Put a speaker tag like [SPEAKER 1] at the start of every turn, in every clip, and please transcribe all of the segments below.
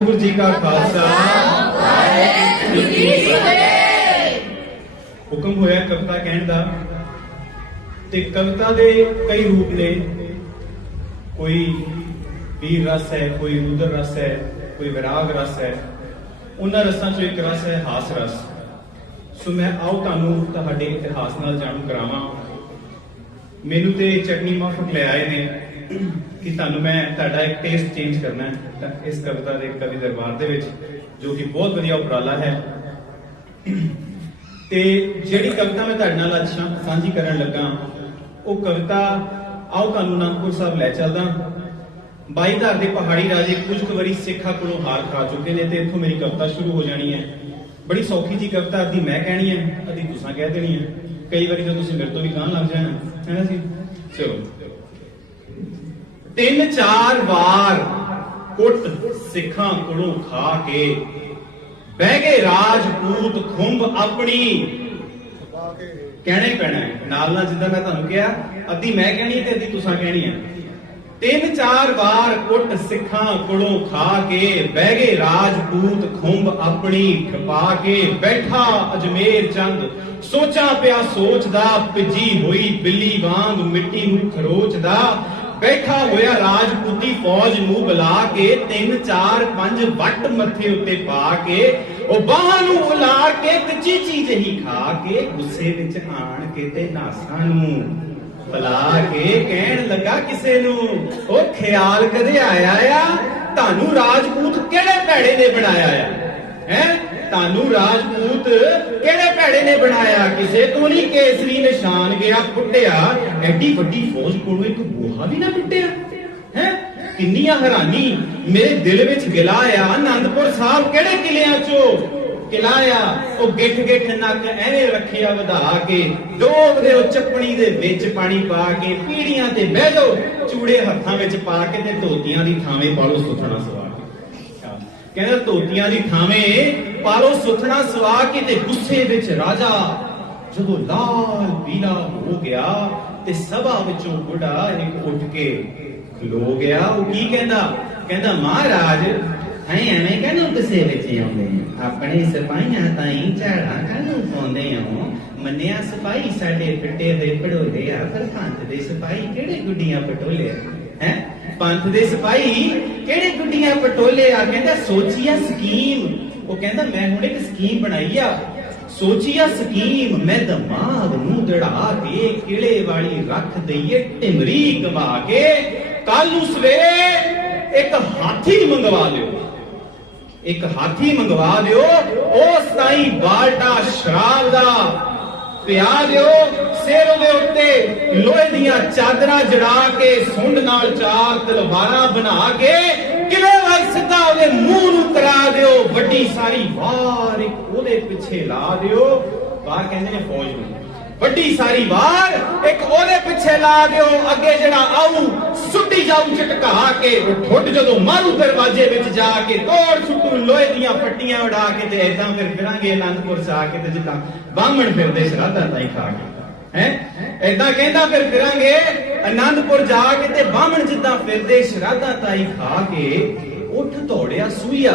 [SPEAKER 1] ਵਾਹਿਗੁਰੂ ਜੀ ਕਾ ਖਾਲਸਾ। ਹੁਕਮ ਹੋਇਆ ਕਵਿਤਾ ਕਹਿਣ ਦਾ ਤੇ ਕਵਿਤਾ ਦੇ ਕਈ ਰੂਪ ਨੇ। ਕੋਈ ਵੀਰ ਰਸ ਹੈ, ਕੋਈ ਰੁਦਰ ਰਸ ਹੈ, ਕੋਈ ਵਿਰਾਗ ਰਸ ਹੈ। ਉਹਨਾਂ ਰਸਾਂ ਚੋਂ ਇੱਕ ਰਸ ਹੈ, ਹਾਸ ਰਸ। ਸੋ ਮੈਂ ਆਓ ਤੁਹਾਨੂੰ ਤੁਹਾਡੇ ਇਤਿਹਾਸ ਨਾਲ ਜਾਣੂ ਕਰਾਵਾਂ। ਮੈਨੂੰ ਤੇ ਚਟਨੀ ਮਾਫਕ ਲੈ ਆਏ ਨੇ। ਕਿ ਤੁਹਾਨੂੰ ਮੈਂ ਤੁਹਾਡਾ ਇੱਕ ਟੇਸਟ ਚੇਂਜ ਕਰਨਾ ਹੈ ਤਾਂ ਇਸ ਕਵਿਤਾ ਦੇ, ਕਵੀ ਦਰਬਾਰ ਦੇ ਵਿੱਚ, ਜੋ ਕਿ ਬਹੁਤ ਵਧੀਆ ਉਪਰਾਲਾ ਹੈ। ਤੇ ਜਿਹੜੀ ਕਵਿਤਾ ਮੈਂ ਤੁਹਾਡੇ ਨਾਲ ਅੱਜ ਸਾਂਝੀ ਕਰਨ ਲੱਗਾ, ਉਹ ਕਵਿਤਾ, ਆਓ ਤੁਹਾਨੂੰ ਨਾਮਪੁਰ ਸਾਹਿਬ ਲੈ ਚੱਲਦਾ। ਬਾਈ ਦੇ ਪਹਾੜੀ ਰਾਜੇ ਕੁਝ ਕੁ ਵਾਰੀ ਸਿੱਖਾਂ ਕੋਲੋਂ ਹਾਰ ਖਾ ਚੁੱਕੇ ਨੇ ਤੇ ਇੱਥੋਂ ਮੇਰੀ ਕਵਿਤਾ ਸ਼ੁਰੂ ਹੋ ਜਾਣੀ ਹੈ। ਬੜੀ ਸੌਖੀ ਜੀ ਕਵਿਤਾ, ਅੱਧੀ ਮੈਂ ਕਹਿਣੀ ਹੈ, ਅੱਧੀ ਤੁਸੀਂ ਕਹਿ ਦੇਣੀ ਹੈ। ਕਈ ਵਾਰੀ ਤਾਂ ਤੁਸੀਂ ਮੇਰੇ ਤੋਂ ਵੀ ਕਹਿਣ ਲੱਗ ਜਾਣਾ, ਹੈ ਨਾ ਜੀ? ਚਲੋ। ਤਿੰਨ ਚਾਰ ਵਾਰ ਕੁੱਟ ਸਿੱਖਾਂ ਕੋਲੋਂ ਖਾ ਕੇ ਬਹਿ ਗਏ ਰਾਜਪੂਤ ਖੁੰਭ ਆਪਣੀ। ਕਹਿਣਾ ਪੈਣਾ ਨਾਲ ਨਾਲ ਜਿੱਦਾਂ ਮੈਂ ਤੁਹਾਨੂੰ ਕਿਹਾ, ਅੱਧੀ ਮੈਂ ਕਹਿਣੀ ਤੇ ਅੱਧੀ ਤੁਸੀਂ ਕਹਿਣੀ ਹੈ ਤਿੰਨ ਚਾਰ ਵਾਰ ਕੁੱਟ ਸਿੱਖਾਂ ਕੋਲੋਂ ਖਾ ਕੇ ਬਹਿ ਗਏ ਰਾਜਪੂਤ ਖੁੰਭ ਆਪਣੀ, ਖਪਾ ਕੇ ਬੈਠਾ ਅਜਮੇਰ ਚੰਦ। ਸੋਚਾਂ ਪਿਆ ਸੋਚਦਾ, ਭਿੱਜੀ ਹੋਈ ਬਿੱਲੀ ਵਾਂਗ ਮਿੱਟੀ ਨੂੰ ਖਰੋਚਦਾ। ਬੈਠਾ ਹੋਇਆ ਰਾਜਪੂਤੀ ਫੌਜ ਨੂੰ ਬੁਲਾ ਕੇ ਤਿੰਨ, ਚਾਰ, ਪੰਜ ਵੱਟ ਮੱਥੇ ਉੱਤੇ ਪਾ ਕੇ ਉਹ ਬਾਹਾਂ ਨੂੰ ਉਲਾਰ ਕੇ ਤੇ ਚੀਚੀ ਜਹੀ ਖਾ ਕੇ ਗੁੱਸੇ ਵਿੱਚ ਆਣ ਕੇ ਤੇ ਨਾਸਾਂ ਨੂੰ ਬੁਲਾ ਕੇ ਕਹਿਣ ਲੱਗਾ ਕਿਸੇ ਨੂੰ, ਉਹ ਖਿਆਲ ਕਦੇ ਆਇਆ ਆ? ਤੁਹਾਨੂੰ ਰਾਜਪੂਤ ਕਿਹੜੇ ਭੈੜੇ ਨੇ ਬਣਾਇਆ ਆ? ਹੈ? ਤੁਹਾਨੂੰ ਰਾਜਪੂਤ ਕਿਹੜੇ ਭੈੜੇ ਨੇ ਬਣਾਇਆ? ਕਿਸੇ ਤੋਂ ਨਹੀਂ ਕੇਸਰੀ ਨਿਸ਼ਾਨ ਗਿਆ ਫੁੱਟਿਆ ਐਡੀ ਵੱਡੀ ਫੌਜ ਕੋਲੋਂ ਇੱਕ ਗੋਹਾ ਵੀ ਨਾ ਟੁੱਟਿਆ ਹੈ? ਕਿੰਨੀਆਂ ਹੈਰਾਨੀ। ਮੇਰੇ ਦਿਲ ਵਿੱਚ ਗਿਲਾ ਆ ਆਨੰਦਪੁਰ ਸਾਹਿਬ ਕਿਹੜੇ ਕਿਲਿਆਂ ਚੋਂ? ਕਿਲਾ ਉਹ ਗਿੱਠ ਗਿੱਠ ਨੱਕ ਐਵੇਂ ਰੱਖਿਆ ਵਧਾ ਕੇ, ਡੋਬ ਦੇ ਉਹ ਚੱਪਣੀ ਦੇ ਵਿੱਚ ਪਾਣੀ ਪਾ ਕੇ, ਪੀੜੀਆਂ ਤੇ ਬਹਿ ਜਾਓ, ਚੂੜੇ ਹੱਥਾਂ ਵਿੱਚ ਪਾ ਕੇ ਤੇ ਧੋਤੀਆਂ ਦੀ ਥਾਵੇਂ ਲਓ ਸੁਥਣਾ ਸਵਾ ਕੇ ਕਹਿੰਦਾ ਧੋਤੀਆਂ ਦੀ ਥਾਵੇਂ ਪਾਲੋ ਸੁਥਣਾ ਸਵਾ ਕੇ ਤੇ ਗੁੱਸੇ ਵਿੱਚ ਰਾਜਾ। ਜਦੋਂ ਲਾਲ ਪੀਲਾ ਹੋ ਗਿਆ ਤੇ ਸਭਾ ਵਿੱਚੋਂ ਬੁੱਢਾ ਇੱਕ ਉੱਠ ਕੇ ਖਲੋ ਗਿਆ। ਉਹ ਕੀ ਕਹਿੰਦਾ? ਕਹਿੰਦਾ, ਮਹਾਰਾਜ ਐ ਐਵੇਂ ਕਹਿੰਦਾ ਗੁੱਸੇ ਵਿੱਚ ਆਉਂਦੇ ਆਪਣੇ ਸਿਪਾਹੀਆਂ ਤਾਈਂ ਝਾੜਾ ਕਾਹਨੂੰ ਪਾਉਂਦੇ ਹੋ। ਮੰਨਿਆ ਸਿਪਾਹੀ ਸਾਡੇ ਫਿੱਟੇ ਹੋਏ ਪੜੋਲੇ ਆ, ਪਰ ਪੰਥ ਦੇ ਸਿਪਾਹੀ ਕਿਹੜੇ ਗੁੱਡੀਆਂ ਪਟੋਲੇ ਹੈ? ਪੰਥ ਦੇ ਸਿਪਾਹੀ ਕਿਹੜੇ ਗੁੱਡੀਆਂ ਪਟੋਲੇ ਆ? ਕਹਿੰਦਾ ਸੋਚੀਆ ਸਕੀਮ। ਉਹ ਕਹਿੰਦਾ, ਮੈਂ ਹੁਣ ਇੱਕ ਸਕੀਮ ਬਣਾਈ ਆ। ਸੋਚੀਆ ਸਕੀਮ, ਮੈਂ ਦਿਮਾਗ ਨੂੰ ਦੜਾ ਕੇ ਕਿਲੇ ਵਾਲੀ ਰੱਖ ਦਈਏ, ਟਿਮਰੀ ਗਵਾ ਕੇ। ਕੱਲ ਨੂੰ ਸਵੇਰੇ ਇੱਕ ਹਾਥੀ ਮੰਗਵਾ ਲਿਓ। ਇੱਕ ਹਾਥੀ ਮੰਗਵਾ ਦਿਓ ਉਸ ਤਾਈ ਬਾਲਟਾ ਸ਼ਰਾਬ ਦਾ ਪਿਆ ਦਿਓ ਸਿਰ ਦੇ ਉੱਤੇ ਲੋਹੇ ਦੀਆਂ ਚਾਦਰਾਂ ਜੜਾ ਕੇ, ਸੁੰਡ ਨਾਲ ਚਾਰ ਤਲਵਾਰਾਂ ਬਣਾ ਕੇ ਕਿਲੇ ਵੱਲ ਸਿੱਧਾ ਉਹਦੇ ਮੂੰਹ ਨੂੰ ਕਰਾ ਦਿਓ, ਵੱਡੀ ਸਾਰੀ ਵਾਰ ਉਹਦੇ ਪਿੱਛੇ ਲਾ ਦਿਓ। ਬਾਹਰ ਕਹਿੰਦੇ ਨੇ ਫੌਜ ਨੂੰ। ਵੱਡੀ ਸਾਰੀ ਵਾਰ ਇੱਕ ਉਹਦੇ ਪਿੱਛੇ ਲਾ ਦਿਓ, ਅੱਗੇ ਜਿਹੜਾ ਆਊ, ਸੁੱਟੀ ਜਾਊ ਝਟਕਾ ਕੇ, ਉਹ ਠੁੱਡ ਜਦੋਂ ਮਾਰੂ ਦਰਵਾਜ਼ੇ ਵਿੱਚ ਜਾ ਕੇ ਤੋੜ ਸੁੱਟੂ ਲੋਹੇ ਦੀਆਂ ਪੱਟੀਆਂ ਉਡਾ ਕੇ ਤੇ ਐਦਾਂ ਫਿਰ ਫਿਰਾਂਗੇ ਆਨੰਦਪੁਰ ਜਾ ਕੇ ਤੇ ਜਿੱਦਾਂ ਬਾਹਮਣ ਫਿਰਦੇ ਸ਼ਰਾਧਾ ਤਾਈ ਖਾ ਕੇ। ਹੈ? ਐਦਾਂ ਕਹਿੰਦਾ ਫਿਰ ਫਿਰਾਂਗੇ ਆਨੰਦਪੁਰ ਜਾ ਕੇ ਤੇ ਬਾਹਮਣ ਜਿੱਦਾਂ ਫਿਰਦੇ, ਸ਼ਰਾਧਾ ਤਾਈ ਖਾ ਕੇ ਉੱਠ ਦੌੜਿਆ ਸੂਈਆ।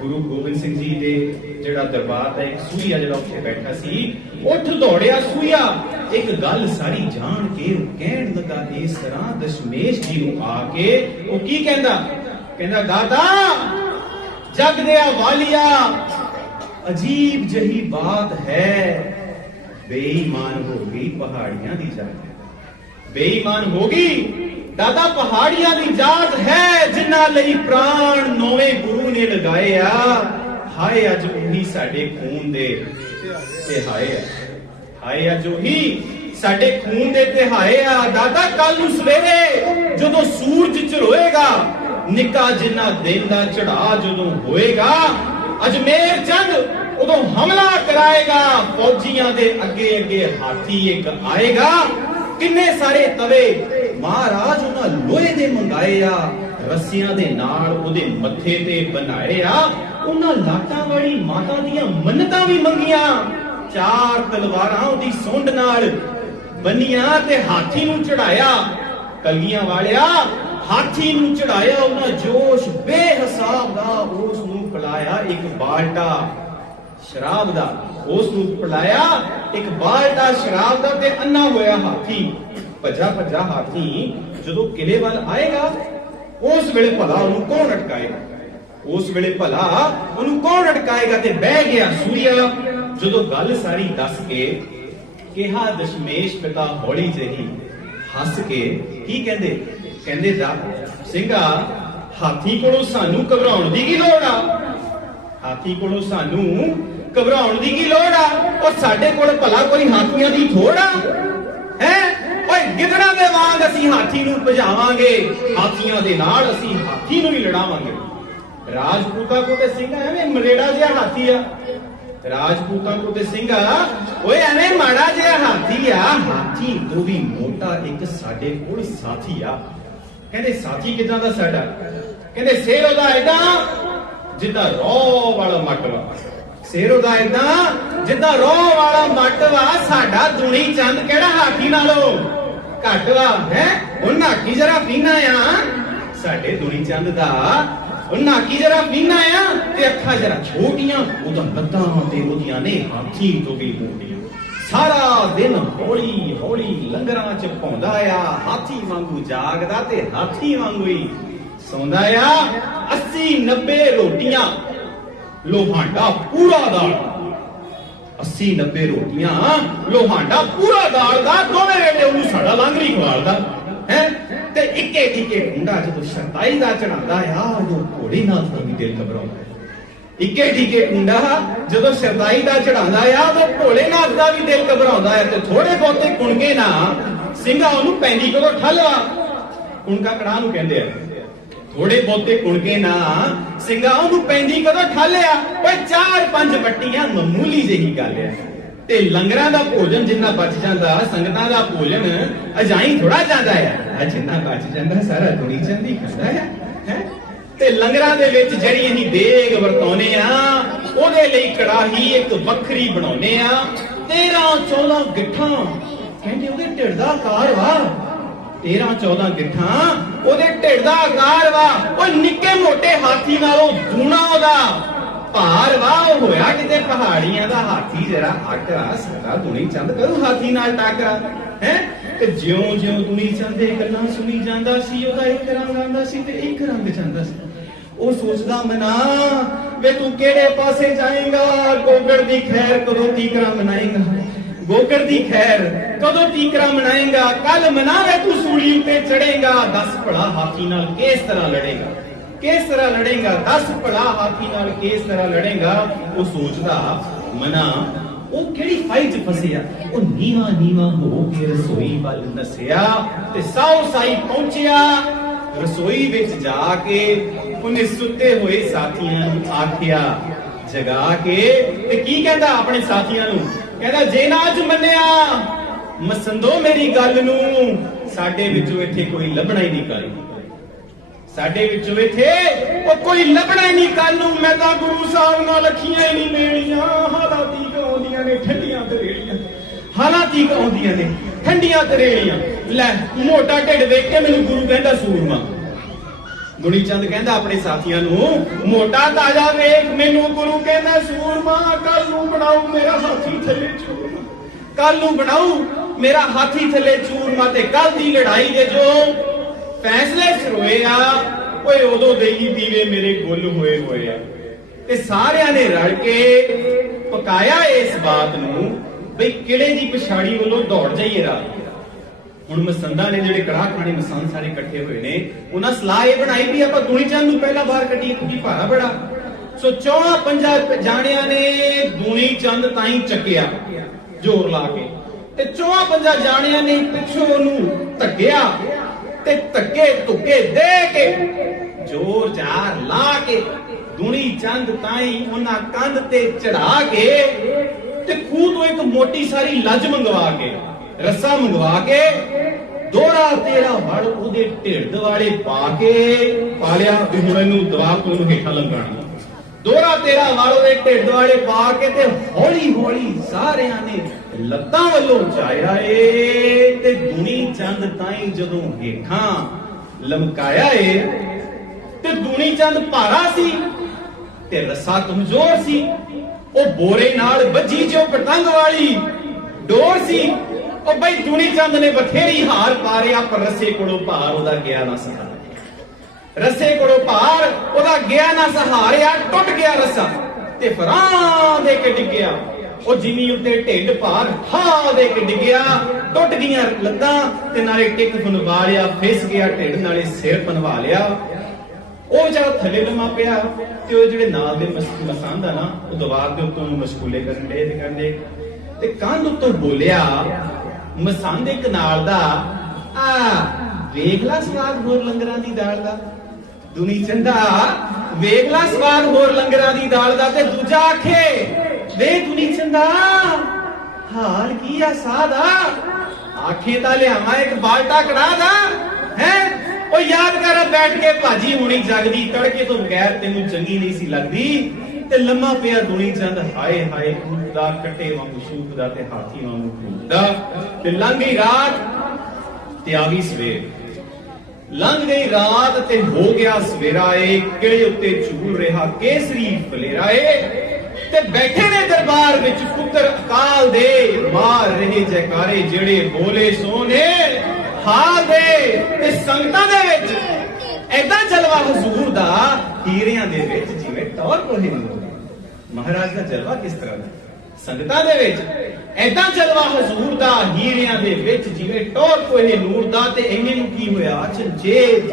[SPEAKER 1] ਗੁਰੂ ਗੋਬਿੰਦ ਸਿੰਘ ਜੀ ਦੇ ਜਿਹੜਾ ਦਰਬਾਰ ਦਾ ਇੱਕ ਸੂਈਆ ਜਿਹੜਾ ਉੱਥੇ ਬੈਠਾ ਸੀ, ਉੱਠ ਦੌੜਿਆ ਸੂਈਆ। ਇੱਕ ਗੱਲ ਸਾਰੀ ਜਾਣ ਕੇ ਉਹ ਕਹਿਣ ਲੱਗਾ ਇਸ ਤਰ੍ਹਾਂ ਦਸ਼ਮੇਸ਼ ਜੀ ਨੂੰ ਆ ਕੇ ਉਹ ਕੀ ਕਹਿੰਦਾ? ਕਹਿੰਦਾ, ਦਾਦਾ, ਜਗ ਦਿਆ ਵਾਲੀਆ, ਅਜੀਬ ਜਹੀ ਬਾਤ ਹੈ। ਬੇਈਮਾਨ ਹੋ ਗਈ ਪਹਾੜੀਆਂ ਦੀ ਜਾਤ ਬੇਈਮਾਨ ਹੋ ਗਈ? ਦਾਦਾ, ਪਹਾੜੀਆਂ ਦੀ ਜਾਤ ਹੈ, ਜਿਨ੍ਹਾਂ ਲਈ ਪ੍ਰਾਣ ਨੋਵੇਂ ਗੁਰੂ ਨੇ ਲਗਾਏ ਆ। ਹਾਏ, ਅੱਜ ਉਹੀ ਸਾਡੇ ਖੂਨ ਦੇ ਤੇ ਹਾਏ ਆ। ਹਾਏ, ਅੱਜ ਉਹੀ ਸਾਡੇ ਖੂਨ ਦੇ ਤੇ ਆ। ਦਾਦਾ ਕੱਲ ਨੂੰ ਸਵੇਰੇ ਜਦੋਂ ਸੂਰਜ ਚੜੋਏਗਾ ਨਿੱਕਾ ਜਿੰਨਾ ਦਿਨ ਦਾ ਚੜਾ ਜਦੋਂ ਹੋਏਗਾ, ਅਜਮੇਰ ਚੰਦ ਉਦੋਂ ਹਮਲਾ ਕਰਾਏਗਾ, ਫੌਜੀਆਂ ਦੇ ਅੱਗੇ ਅੱਗੇ ਹਾਥੀ ਇੱਕ ਆਏਗਾ। ਕਿੰਨੇ ਸਾਰੇ ਤਵੇ ਮਹਾਰਾਜ ਉਹਨਾਂ ਲੋਹੇ ਦੇ ਮੰਗਾਏ ਆ, ਰੱਸੀਆਂ ਦੇ ਨਾਲ ਉਹਦੇ ਮੱਥੇ ਤੇ ਬਣਾਏ ਆ। ਉਹਨਾਂ ਲਾਟਾਂ ਵਾਲੀ ਮਾਤਾ ਦੀਆਂ ਮੰਨਤਾਂ ਵੀ ਮੰਗੀਆਂ। ਚਾਰ ਤਲਵਾਰਾਂ ਉਹਦੀ ਸੁੰਡ ਨਾਲ ਬੰਨੀਆਂ ਤੇ ਹਾਥੀ ਨੂੰ ਚੜਾਇਆ। ਕਲਗੀਆਂ ਵਾਲਿਆ, ਹਾਥੀ ਨੂੰ ਚੜਾਇਆ। ਉਹਨਾਂ ਜੋਸ਼ ਬੇਹਿਸਾਬ ਦਾ ਉਸ ਨੂੰ ਪਿਲਾਇਆ ਇੱਕ ਬਾਲਟਾ। ਸ਼ਰਾਬ ਦਾ। ਉਸ ਨੂੰ ਪਿਲਾਇਆ, ਇੱਕ ਬਾਲਟਾ ਸ਼ਰਾਬ ਦਾ ਤੇ ਅੰਨਾ ਹੋਇਆ ਹਾਥੀ। ਭੱਜਾ ਭੱਜਾ ਹਾਥੀ ਜਦੋਂ ਕਿਲੇ ਵੱਲ ਆਏਗਾ, ਉਸ ਵੇਲੇ ਭਲਾ ਉਹਨੂੰ ਕੌਣ ਅਟਕਾਏਗਾ? ਉਸ ਵੇਲੇ ਭਲਾ ਉਹਨੂੰ ਕੌਣ ਅਟਕਾਏਗਾ ਤੇ ਬਹਿ ਗਿਆ ਸੂਰਿਆ। ਜਦੋਂ ਗੱਲ ਸਾਰੀ ਦੱਸ ਕੇ ਕਿਹਾ, ਦਸ਼ਮੇਸ਼ ਪਿਤਾ ਹੌਲੀ ਜਿਹੀ ਹੱਸ ਕੇ, ਕੀ ਕਹਿੰਦੇ? ਕਹਿੰਦੇ ਦਾ ਸਿੰਘਾ, ਹਾਥੀ ਕੋਲੋਂ ਸਾਨੂੰ ਘਬਰਾਉਣ ਦੀ ਕੀ ਲੋੜ ਆ? ਹਾਥੀ ਕੋਲੋਂ ਸਾਨੂੰ ਘਬਰਾਉਣ ਦੀ ਕੀ ਲੋੜ ਆ? ਉਹ ਸਾਡੇ ਕੋਲ ਭਲਾ ਕੋਈ ਹਾਥੀਆਂ ਦੀ ਥੋੜ ਆ? ਹੈ? ਓਏ, ਗਿੱਦੜਾਂ ਦੇ ਵਾਂਗ ਅਸੀਂ ਹਾਥੀ ਨੂੰ ਭਜਾਵਾਂਗੇ। ਹਾਥੀਆਂ ਦੇ ਨਾਲ ਅਸੀਂ ਹਾਥੀ ਨੂੰ ਵੀ ਲੜਾਵਾਂਗੇ। ਰਾਜਪੂਤਾਂ ਕੋ ਤੇ ਸਿੰਘ ਐਵੇਂ ਮਲੇੜਾ ਜਿਹਾ ਹਾਥੀ ਆ। ਰਾਜਪੂਤਾਂ ਕੋ ਤੇ ਸਿੰਘ ਓਏ, ਐਵੇਂ ਮਾੜਾ ਜਿਹਾ ਹਾਥੀ ਆ। ਹਾਥੀ ਤੋਂ ਵੀ ਮੋਟਾ ਇੱਕ ਸਾਡੇ ਕੋਲ ਸਾਥੀ ਆ। ਕਹਿੰਦੇ, ਸਾਥੀ ਕਿਦਾਂ ਦਾ ਸਾਡਾ? ਕਹਿੰਦੇ ਸੇਰ ਉਹਦਾ ਐਦਾਂ ਜਿੱਦਾਂ ਰੋ ਵਾਲਾ ਮੱਟ ਵਾ। ਸਿਰ ਉਹਦਾ ਐਦਾਂ ਜਿੱਦਾਂ ਰੋ ਵਾਲਾ ਮੱਟ ਵਾ, ਸਾਡਾ ਦੁਨੀ ਚੰਦ ਕਿਹੜਾ ਹਾਥੀ ਨਾਲੋਂ? ਘੱਟ ਵਾ, ਹੈ? ਉਹ ਨਾਕੀ ਜਰਾ ਪੀਨਾ ਆ। ਸਾਡੇ ਦੁਨੀ ਚੰਦ ਦਾ ਉਹ ਨਾਕੀ ਜਰਾ ਪੀਨਾ ਆ ਤੇ ਅੱਖਾਂ ਜਰਾ ਛੋਟੀਆਂ, ਉਹਦਾ ਲੱਤਾਂ ਤੇ ਉਹਦੀਆਂ ਨੇ ਹਾਥੀ ਤੋਂ ਵੀ ਮੋਟੀਆਂ। ਸਾਰਾ ਦਿਨ ਹੌਲੀ ਹੌਲੀ ਲੰਗਰਾਂ ਚ ਪਾਉਂਦਾ ਆ, ਹਾਥੀ ਵਾਂਗੂ ਜਾਗਦਾ ਤੇ ਹਾਥੀ ਵਾਂਗੂ ਹੀ ਸੌਂਦਾ ਆ। 80 90 ਰੋਟੀਆਂ ਲੋਹਾਂਡਾ ਪੂਰਾ ਦਾਲ। 80 90 ਰੋਟੀਆਂ, ਲੋਹਾਂਡਾ ਪੂਰਾ ਦਾਲ ਦਾ, ਦੋਵੇਂ ਵੇਲੇ ਉਹਨੂੰ ਸਾਡਾ ਲਾਂਗਰੀ ਖਵਾਲਦਾ। ਹੈ? ਤੇ ਇੱਕੇ ਠੀਕੇ ਗੁੰਡਾ ਜਦੋਂ ਸ਼ਰਤਾਈ ਦਾ ਚੜਾਉਂਦਾ ਆ ਉਹ ਘੋੜੀ ਨਾਲ ਤਾਂ ਵੀ ਦਿਲ ਘਬਰਾਉਂਦਾ ਇੱਕੇ ਠੀਕੇ ਕੁੰਡਾ ਜਦੋਂ ਸਰਦਾਈ ਦਾ ਚੜਾਉਂਦਾ ਆ ਉਹ ਭੋਲੇਨਾਥ ਦਾ ਵੀ ਦਿਲ ਘਬਰਾਉਂਦਾ ਹੈ ਤੇ ਥੋੜੇ ਬਹੁਤੇ ਕੁਣਕੇ ਨਾ ਸਿੰਘਾ ਉਹਨੂੰ ਪੈਂਦੀ ਕਦੋਂ ਠੱਲਵਾ ਕੁਣਕਾ ਕੜਾ ਨੂੰ ਕਹਿੰਦੇ ਆ ਥੋੜੇ ਬਹੁਤੇ ਕੁਣਕੇ ਨਾ ਸਿੰਘਾ ਉਹਨੂੰ ਪੈਂਦੀ ਕਦੋਂ ਠੱਲਿਆ? ਓਏ ਚਾਰ ਪੰਜ ਬੱਟੀਆਂ ਮਾਮੂਲੀ ਜਿਹੀ ਗੱਲ ਆ ਤੇ ਲੰਗਰਾਂ ਦਾ ਭੋਜਨ ਜਿੰਨਾ ਬਚ ਜਾਂਦਾ, ਸੰਗਤਾਂ ਦਾ ਭੋਜਨ ਅਜਾਈ ਥੋੜਾ ਜਾਂਦਾ ਆ ਜਿੰਨਾ ਬਚ ਜਾਂਦਾ, ਸਾਰਾ ਦੁਨੀ ਚੰਦੀ ਖਾਂਦਾ ਆ ਹੈ? ਤੇ ਲੰਗਰਾਂ ਦੇ ਵਿੱਚ ਜਿਹੜੀ ਅਸੀਂ ਦੇਗ ਵਰਤਾਉਨੇ ਆ, ਉਹਦੇ ਲਈ ਕੜਾਹੀ ਇੱਕ ਵੱਖਰੀ ਬਣਾਉਨੇ ਆ। 13 14 ਗਿੱਠਾਂ। ਕਹਿੰਦੇ ਉਹਦੇ ਢਿੱਡ ਦਾ ਆਕਾਰ ਵਾ। 13 14 ਗਿੱਠਾਂ, ਉਹਦੇ ਢਿੱਡ ਦਾ ਆਕਾਰ ਵਾ, ਉਹ ਨਿੱਕੇ ਮੋਟੇ ਹਾਥੀ ਨਾਲੋਂ ਦੂਣਾ ਉਹਦਾ। ਭਾਰ ਵਾ, ਉਹ ਹੋਇਆ ਕਿਤੇ ਪਹਾੜੀਆਂ ਦਾ ਹਾਥੀ ਜਰਾ ਆਟਾ ਸਾਡਾ ਦੁਨੀ ਚੰਦ ਕਰੂ ਹਾਥੀ ਨਾਲ ਟਾਕਰਾ, ਹੈ? ਤੇ ਜਿਉਂ ਜਿਉਂ ਦੁਨੀ ਚੰਦ ਇਹ ਗੱਲਾਂ ਸੁਣੀ ਜਾਂਦਾ ਸੀ, ਉਹਦਾ ਇੱਕ ਰੰਗ ਆਂਦਾ ਸੀ ਤੇ ਇੱਕ ਰੰਗ ਜਾਂਦਾ ਸੀ। ਉਹ ਸੋਚਦਾ, ਮਨਾ, ਵੇ ਤੂੰ ਕਿਹੜੇ ਪਾਸੇ ਜਾਏਗਾ? ਗੋਗੜ ਦੀ ਖੈਰ ਕਦੋਂ ਤੀਕਰਾ ਮਨਾਏਗਾ? ਗੋਗੜ ਦੀ ਖੈਰ ਕਦੋਂ ਤੀਕਰਾ ਮਨਾਏਗਾ? ਕੱਲ ਮਨਾਵੇ ਤੂੰ ਸੂਲੀ ਉੱਤੇ ਚੜੇਗਾ ਦਸ ਭਲਾ ਹਾਥੀ ਨਾਲ ਕਿਸ ਤਰ੍ਹਾਂ ਲੜੇਗਾ? ਕਿਸ ਤਰ੍ਹਾਂ ਲੜੇਗਾ? ਦੱਸ ਭਲਾ ਹਾਥੀ ਨਾਲ ਕਿਸ ਤਰ੍ਹਾਂ ਲੜੇਗਾ? ਉਹ ਸੋਚਦਾ, ਮਨਾ, ਉਹ ਕਿਹੜੀ ਫਾਈਟ ਫਸਿਆ? ਉਹ ਨੀਵਾ ਨੀਵਾ ਹੋ ਕੇ ਰਸੋਈ ਵੱਲ ਨਸਿਆ ਤੇ ਸਾਉ ਸਾਈ ਪਹੁੰਚਿਆ। ਰਸੋਈ ਵਿੱਚ ਜਾ ਕੇ ਉਹਨੇ ਸੁੱਤੇ ਹੋਏ ਸਾਥੀਆਂ ਨੂੰ ਆਖਿਆ, ਜਗਾ ਕੇ। ਤੇ ਕੀ ਕਹਿੰਦਾ ਆਪਣੇ ਸਾਥੀਆਂ ਨੂੰ? ਕਹਿੰਦਾ, ਜੇ ਨਾ ਅੱਜ ਮੰਨਿਆ ਮਸੰਦੋ ਮੇਰੀ ਗੱਲ ਨੂੰ, ਸਾਡੇ ਵਿੱਚੋਂ ਇੱਥੇ ਕੋਈ ਲੱਭਣਾ ਹੀ ਨਹੀਂ ਕਰੇ। ਸਾਡੇ ਵਿੱਚੋਂ ਇੱਥੇ ਉਹ ਕੋਈ ਲੱਭਣਾ ਹੀ ਨਹੀਂ ਕੱਲ ਨੂੰ ਮੈਂ ਤਾਂ ਗੁਰੂ ਸਾਹਿਬ ਨਾਲ ਅੱਖੀਆਂ ਹੀ ਨਹੀਂ ਮੇਣੀਆਂ ਹਾਲਾਤੀ ਆਉਂਦੀਆਂ ਨੇ ਠੰਡੀਆਂ ਤਰੇੜੀਆਂ ਹਾਲਾਤੀ ਆਉਂਦੀਆਂ ਨੇ ਠੰਡੀਆਂ ਤਰੇੜੀਆਂ ਲੈ ਮੋਟਾ ਢਿੱਡ ਵੇਖ ਕੇ ਮੈਨੂੰ ਗੁਰੂ ਕਹਿੰਦਾ ਸੂਰਮਾ। ਗੁਣੀ ਚੰਦ ਕਹਿੰਦਾ ਆਪਣੇ ਸਾਥੀਆਂ ਨੂੰ ਮੋਟਾ ਤਾਜਾ ਵੇਖ ਮੈਨੂੰ ਗੁਰੂ ਕਹਿੰਦਾ ਸੂਰਮਾ ਕੱਲ ਨੂੰ ਬਣਾਉ ਮੇਰਾ ਸਾਥੀ ਥੱਲੇ ਚੂਰਮਾ ਕੱਲ ਨੂੰ ਬਣਾਉ ਮੇਰਾ ਹਾਥੀ ਥੱਲੇ ਚੂਰਮਾ ਤੇ ਕੱਲ ਦੀ ਲੜਾਈ ਦੇ ਜੋ ਫੈਸਲੇ ਸਰੋਏ ਆ, ਓਏ ਉਦੋਂ ਦੇਈ ਦੀਵੇ ਮੇਰੇ ਗੁੱਲ ਹੋਏ ਹੋਏ ਆ। ਤੇ ਸਾਰਿਆਂ ਨੇ ਰਲ ਕੇ ਪਕਾਇਆ ਇਸ ਬਾਤ ਨੂੰ, ਬਈ ਕਿਲੇ ਦੀ ਪਛਾੜੀ ਵੱਲੋਂ ਦੌੜ ਜਾਈਏ ਰਾਤ ਹੁਣ ਮਸੰਦਾ ਨੇ ਜਿਹੜੇ ਕੜਾਹ ਖਾਣੇ ਮਸੰਦ ਸਾਰੇ ਇਕੱਠੇ ਹੋਏ ਨੇ, ਉਹਨਾਂ ਸਲਾਹ ਇਹ ਬਣਾਈ ਵੀ ਆਪਾਂ ਦੁਨੀ ਚੰਦ ਨੂੰ ਪਹਿਲਾਂ ਬਾਹਰ ਕੱਢੀਏ ਕਿਉਂਕਿ ਭਾਰਾ ਬੜਾ। ਸੋ ਚੌਹਾਂ ਪੰਜਾਂ ਜਾਣਿਆਂ ਨੇ ਦੁਨੀ ਚੰਦ ਤਾਈਂ ਚੱਕਿਆ, ਜ਼ੋਰ ਲਾ ਕੇ। ਤੇ ਚੌਹਾਂ ਪੰਜਾਂ ਜਾਣਿਆਂ ਨੇ ਪਿੱਛੋਂ ਉਹਨੂੰ ਧੱਕਿਆ ਤੇ ਧੱਕੇ ਧੁੱਕੇ ਦੇ ਕੇ ਜ਼ੋਰ ਜ਼ਾਰ ਲਾ ਕੇ ਦੁਨੀ ਚੰਦ ਤਾਈਂ ਉਹਨਾਂ ਕੰਧ ਤੇ ਚੜਾ ਕੇ ਤੇ ਖੂਹ ਤੋਂ ਇੱਕ ਮੋਟੀ ਸਾਰੀ ਲੱਜ ਮੰਗਵਾ ਕੇ, ਰੱਸਾ ਮੰਗਵਾ ਕੇ, ਦੋਰਾ ਤੇਰਾ ਵੜ ਉਹਦੇ ਢਿੱਡ ਵਾਲੇ ਪਾ ਕੇ ਪਾਲਿਆ ਵੀ ਹੁਣ ਇਹਨੂੰ ਦਵਾ ਕੇ ਹੇਠਾਂ ਲੰਗਾਣਾ ਦੋਰਾ ਤੇਰਾ ਵੜ ਉਹਦੇ ਢਿੱਡ ਵਾਲੇ ਪਾ ਕੇ ਤੇ ਹੌਲੀ ਹੌਲੀ ਸਾਰਿਆਂ ਨੇ ਲੱਤਾਂ ਵੱਲੋਂ ਚਾਇਆ ਏ ਤੇ ਦੁਨੀ ਚੰਦ ਤਾਈਂ ਜਦੋਂ ਹੇਠਾਂ ਲਮਕਾਇਆ ਏ ਤੇ ਦੂਣੀ ਚੰਦ ਭਾਰਾ ਸੀ ਤੇ ਰੱਸਾ ਕਮਜ਼ੋਰ ਸੀ, ਉਹ ਬੋਰੇ ਨਾਲ ਵੱਜੀ ਜੋ ਪਤੰਗ ਵਾਲੀ ਡੋਰ ਸੀ, ਉਹ ਬਈ ਦੂਣੀ ਚੰਦ ਨੇ ਬਥੇਰੀ ਹਾਰ ਪਾਰਿਆ ਪਰ ਰੱਸੇ ਕੋਲੋਂ ਭਾਰ ਉਹਦਾ ਗਿਆ ਨਾ ਸਹਾਰਿਆ ਰੱਸੇ ਕੋਲੋਂ ਭਾਰ ਉਹਦਾ ਗਿਆ ਨਾ ਸਹਾਰਿਆ ਟੁੱਟ ਗਿਆ ਰੱਸਾ ਤੇ ਫਰਾਂ ਦੇ ਕੇ ਡਿੱਗਿਆ। ਉਹ ਜਿਮੀ ਉੱਤੇ ਢਿੱਡ ਭਾਰ ਠਾ ਦੇ ਕੇ ਡਿੱਗਿਆ, ਟੁੱਟ ਗਈਆਂ ਲੱਤਾਂ ਤੇ ਨਾਲੇ ਟਿਕ ਫਨਵਾ ਲਿਆ ਫਿਸ ਗਿਆ, ਢਿੱਡ ਨਾਲੇ ਸਿਰ ਪਨਵਾ ਲਿਆ। ਉਹ ਜਦ ਥੱਲੇ ਲਮਾ ਪਿਆ ਤੇ ਉਹ ਜਿਹੜੇ ਨਾਲ ਦੇ ਮਸ- ਮਸੰਦ ਨਾ, ਉਹ ਦੀਵਾਰ ਦੇ ਉੱਤੋਂ ਮਸ਼ਕੂਲੇ ਕਰਨ ਦੇ, ਤੇ ਕਹਿੰਦੇ ਤੇ ਕੰਧ ਉੱਤੋਂ ਬੋਲਿਆ ਮਸੰਦ ਇੱਕ ਨਾਲ ਦਾ, ਆ, ਵੇਖ ਲੈ ਸਵਾਦ ਹੋਰ ਲੰਗਰਾਂ ਦੀ ਦਾਲ ਦਾ। ਦੁਨੀ ਚੰਦਾ, ਵੇਖ ਲੈ ਸਵਾਦ ਹੋਰ ਲੰਗਰਾਂ ਦੀ ਦਾਲ ਦਾ ਤੇ ਦੂਜਾ ਆਖੇ ਵੇ ਦੁਨੀ ਚੰਦਾ, ਹਾਲ ਕੀ ਆ ਸਾਦਾ ਆਖੇ ਤਾਂ ਲਿਆਵਾਂ, ਇੱਕ ਬਾਲਟਾ ਕੜਾ ਦਾ, ਹੈ? ਉਹ ਯਾਦ ਕਰ ਬੈਠ ਕੇ ਭਾਜੀ ਹੁਣੀ ਜਗਦੀ, ਤੜਕੇ ਤੋਂ ਬਗੈਰ ਤੈਨੂੰ ਚੰਗੀ ਨਹੀਂ ਸੀ ਲੱਗਦੀ। ਤੇ ਲੰਮਾ ਪਿਆ ਦੁਨੀ ਚੰਦ, ਹਾਏ ਹਾਏ ਦਾ ਕੱਟੇ ਵਾਂਗੂ ਸ਼ੂਕ ਦਾ ਤੇ ਹਾਥੀ ਵਾਂਗੂ ਘੂਰਦਾ ਤੇ ਲੰਘ ਗਈ ਰਾਤ, ਤੇ ਆ ਗਈ ਸਵੇਰ। ਲੰਘ ਗਈ ਰਾਤ ਤੇ ਹੋ ਗਿਆ ਸਵੇਰਾ ਏ, ਕਿਲੇ ਉੱਤੇ ਝੂਲ ਰਿਹਾ ਕੇਸਰੀ ਫਲੇਰਾ ਏ। ਤੇ ਬੈਠੇ ਨੇ ਦਰਬਾਰ ਵਿੱਚ ਪੁੱਤਰ ਅਕਾਲ ਦੇ ਮਾਰ ਰਹੇ ਜੈਕਾਰੇ, ਜਿਹੜੇ ਬੋਲੇ ਸੋਨੇ ਹਾਲ ਦੇ ਤੇ ਸੰਗਤਾਂ ਦੇ ਵਿੱਚ। ਐਦਾਂ ਜਲਵਾ ਹਜ਼ੂਰ ਦਾ ਹੀਰਿਆਂ ਦੇ ਵਿੱਚ ਜਿਵੇਂ ਟੌਰ ਕੋਹੇ ਮਹਾਰਾਜ ਦਾ ਜਲਵਾ ਕਿਸ ਤਰ੍ਹਾਂ ਦਾ? ਸੰਗਤਾਂ ਦੇ ਵਿੱਚ। ਐਦਾਂ ਜਲਵਾ ਹਜ਼ੂਰ ਦਾ ਹੀਰਿਆਂ ਦੇ ਵਿੱਚ ਜਿਵੇਂ ਟੌਰ ਕੋਹੇ ਦਾ ਤੇ ਇੰਨੇ ਨੂੰ ਕੀ ਹੋਇਆ? ਚੰਚੇਤ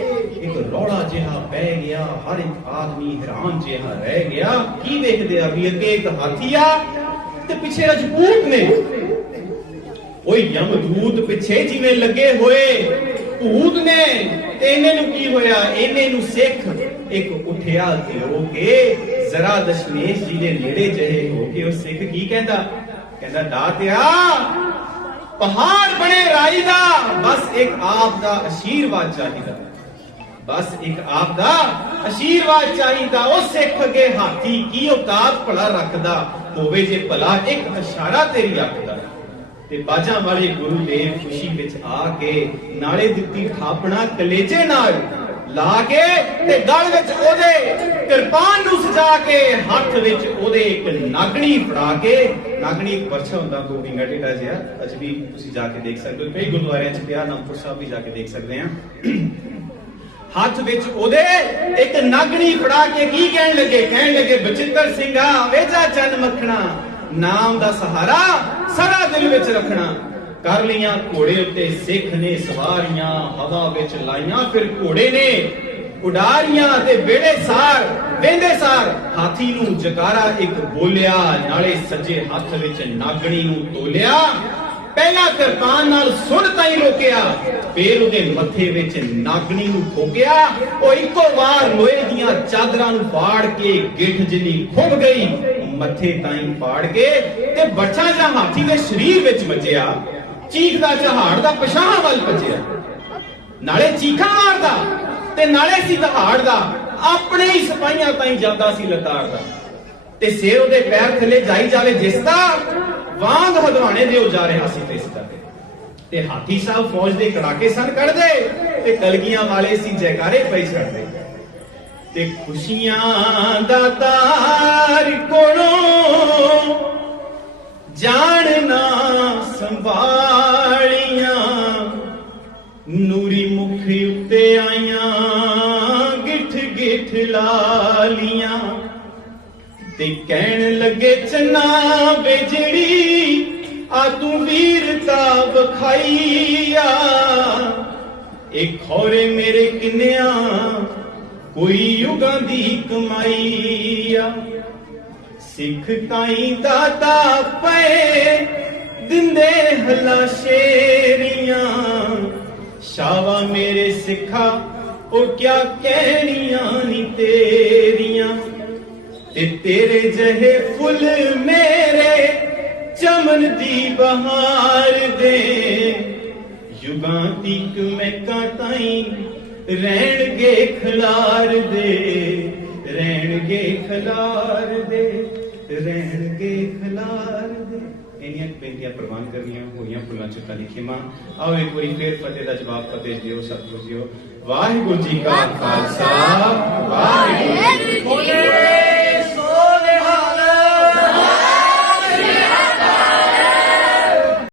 [SPEAKER 1] ਰੌਲਾ ਜਿਹਾ ਪੈ ਗਿਆ, ਹਰ ਇੱਕ ਆਦਮੀ ਹੈਰਾਨ ਜਿਹਾ ਰਹਿ ਗਿਆ। ਕੀ ਵੇਖਦੇ ਆ ਵੀ ਅੱਗੇ ਇੱਕ ਹਾਥੀ ਆ ਤੇ ਪਿੱਛੇ ਰਜਪੂਤ ਨੇ? ਓਏ ਯਮਦੂਤ ਪਿੱਛੇ ਜਿਵੇਂ ਲੱਗੇ ਹੋਏ, ਭੂਤ ਨੇ। ਤੇ ਇਹਨੇ ਨੂੰ ਕੀ ਹੋਇਆ? ਇਹਨੇ ਨੂੰ ਸਿੱਖ ਇੱਕ ਉਠਿਆ ਤੇ ਹੋ ਕੇ, ਜ਼ਰਾ ਦਸ਼ਮੇਸ਼ ਜੀ ਦੇ ਨੇੜੇ ਜਹੇ ਹੋ ਕੇ ਉਹ ਸਿੱਖ ਕੀ ਕਹਿੰਦਾ? ਕਹਿੰਦਾ, ਦਾਤਿਆ, ਪਹਾੜ ਬਣੇ ਰਾਈ ਦਾ, ਬਸ ਇੱਕ ਆਪ ਦਾ ਅਸ਼ੀਰਵਾਦ ਚਾਹੀਦਾ। ਬਸ ਇੱਕ ਆਪ ਦਾ ਅਸ਼ੀਰਵਾਦ ਚਾਹੀਦਾ, ਉਹ ਸਿੱਖ ਅੱਗੇ ਹਾਥੀ ਕੀ ਔਕਾਤ ਭਲਾ ਰੱਖਦਾ? ਹੋਵੇ ਜੇ ਭਲਾ ਇੱਕ ਇਸ਼ਾਰਾ ਤੇਰੀ ਅੱਖ ਦਾ ਤੇ ਬਾਜਾਂ ਵਾਲੇ ਗੁਰੂ ਦੇਵ ਖੁਸ਼ੀ ਵਿੱਚ ਆ ਕੇ ਨਾਲੇ ਦਿੱਤੀ ਥਾਪਣਾ ਕਲੇਜੇ ਨਾਲ। ਲਾ ਕੇ ਤੇ ਗਲ ਵਿੱਚ ਉਹਦੇ ਕਿਰਪਾਨ ਨੂੰ ਸਜਾ ਕੇ ਹੱਥ ਵਿੱਚ ਉਹਦੇ ਇੱਕ ਨਾਗਣੀ ਫੜਾ ਕੇ, ਨਾਗਣੀ ਇੱਕ ਪਰਛਾ ਹੁੰਦਾ ਕੋ ਵਿੰਗਾ ਜਿਹਾ, ਅੱਜ ਵੀ ਤੁਸੀਂ ਜਾ ਕੇ ਦੇਖ ਸਕਦੇ ਹੋ। ਕਈ ਗੁਰਦੁਆਰਿਆਂ 'ਚ ਪਿਆ, ਅਨੰਦਪੁਰ ਸਾਹਿਬ ਵੀ ਜਾ ਕੇ ਦੇਖ ਸਕਦੇ ਆ ਹੱਥ ਵਿੱਚ ਉਹਦੇ ਇੱਕ ਨਾਗਣੀ ਫੜਾ ਕੇ ਕੀ ਕਹਿਣ ਲੱਗੇ? ਕਹਿਣ ਲੱਗੇ, ਬਚਿੱਤਰ ਸਿੰਘਾ ਵੇਜਾ ਚੰਨ ਮੱਖਣਾ, ਨਾਮ ਦਾ ਸਹਾਰਾ ਸਦਾ ਦਿਲ ਵਿੱਚ ਰੱਖਣਾ। ਕਰ ਲਈਆਂ ਘੋੜੇ ਉੱਤੇ ਸਿੱਖ ਨੇ ਸਵਾਰੀਆਂ, ਹਵਾ ਵਿੱਚ ਲਾਈਆਂ ਫਿਰ ਘੋੜੇ ਨੇ। ਉਡਾਰੀਆਂ ਤੇ ਬੇੜੇ ਸਾਰ, ਵੇਂਦੇ ਸਾਰ, ਹਾਥੀ ਨੂੰ ਜਕਾਰਾ ਇੱਕ ਬੋਲਿਆ, ਨਾਲੇ ਸੱਜੇ ਹੱਥ ਵਿੱਚ ਨਾਗਣੀ ਨੂੰ ਤੋਲਿਆ। ਪਹਿਲਾ ਕਿਰਪਾਨ ਨਾਲ ਸੁਣ ਤਾਈ ਰੋਕਿਆ, ਫੇਰ ਉਹਦੇ ਮੱਥੇ ਵਿੱਚ ਨਾਗਣੀ ਨੂੰ ਠੋਕਿਆ। ਉਹ ਇੱਕੋ ਵਾਰ ਲੋਹੇ ਦੀਆਂ ਚਾਦਰਾਂ ਨੂੰ ਫਾੜ ਕੇ ਗਿੱਠ ਜਿੰਨੀ ਖੁੱਭ ਗਈ, ਮੱਥੇ ਤਾਈ ਫਾੜ ਕੇ ਤੇ ਬੱਚਾ ਜਾਂ ਹਾਥੀ ਦੇ ਸਰੀਰ ਵਿੱਚ ਵੱਜਿਆ। ਚੀਖਦਾ ਚਹਾੜ ਦਾ ਪਛਾਹ ਵੱਲ ਭੱਜਿਆ। ਨਾਲੇ ਚੀਖਾਂ ਮਾਰਦਾ ਤੇ ਨਾਲੇ ਸੀ ਦਹਾੜ ਦਾ ਆਪਣੇ ਹੀ ਸਿਪਾਹੀਆਂ ਤਾਈ ਜਾਂਦਾ ਸੀ ਲਤਾੜ ਦਾ ਤੇ ਸਿਰ ਉਹਦੇ ਪੈਰ ਥੱਲੇ ਜਾਈ ਜਾਵੇ ਜਿਸ ਦਾ ਵਾਂਗ ਹਦਵਾਣੇ ਦੇ ਜਾ ਰਿਹਾ ਸੀ ਤੇ ਇਸ ਦਾ ਤੇ ਹਾਥੀ ਸਾਹਿਬ ਫੌਜ ਦੇ ਕੜਾਕੇ ਸਨ ਕੱਢਦੇ ਤੇ ਕਲਗੀਆਂ ਵਾਲੇ ਸੀ ਜੈਕਾਰੇ ਪਈ ਕਰਦੇ ਤੇ ਖੁਸ਼ੀਆਂ ਦਾ ਤਾਰ ਕੋਲੋਂ ਜਾਣਨਾ ਸੰਭਾਲ ਤੇ ਕਹਿਣ ਲੱਗੇ ਚਨਾ ਬੇਜੜੀ ਜਿਹੜੀ ਆ ਤੂੰ ਵੀਰਤਾ ਵਖਾਈਆ। ਇਹ ਖੋਰੇ ਮੇਰੇ ਕਿੰਨਿਆਂ, ਕੋਈ ਯੁਗਾਂ ਦੀ ਕਮਾਈ ਆ ਸਿੱਖ ਤਾਈ ਦਾਤਾ ਪਏ, ਦਿੰਦੇ ਹਲਾ ਸ਼ੇਰੀਆਂ ਸ਼ਾਵਾ ਮੇਰੇ ਸਿੱਖਾ, ਉਹ ਕਿਆ ਕਹਿਣੀਆਂ ਨੀ ਤੇਰੀਆਂ। ਤੇ ਤੇਰੇ ਜਹੇ ਫੁੱਲ ਮੇਰੇ ਚਮਨ ਦੀ ਬਹਾਰ ਦੇ। ਯੁਗਾਂ ਤੀਕ ਮੈਂ ਤਾਈ ਰਹਿਣਗੇ ਖਲਾਰ ਦੇ, ਰਹਿਣਗੇ ਖਲਾਰ ਦੇ, ਰਹਿਣਗੇ ਖਲਾਰ ਦੇ। ਇੰਨੀਆਂ ਕੁ ਬੇਨਤੀਆਂ ਪ੍ਰਵਾਨ ਕਰਨੀਆਂ, ਹੋਈਆਂ ਫੁੱਲਾਂ ਚੁੱਕਾਂ ਦੀ ਖਿਮਾ ਆਓ ਇੱਕ ਵਾਰੀ ਫੇਰ ਫਤਿਹ ਦਾ ਜਵਾਬ ਫਤਿਹ ਦਿਓ ਸਭ ਸਤਿਗੁਰੂ ਦਿਓ। ਵਾਹਿਗੁਰੂ ਜੀ ਕਾ ਖਾਲਸਾ, ਵਾਹਿਗੁਰੂ ਜੀ ਕੀ ਫਤਿਹ।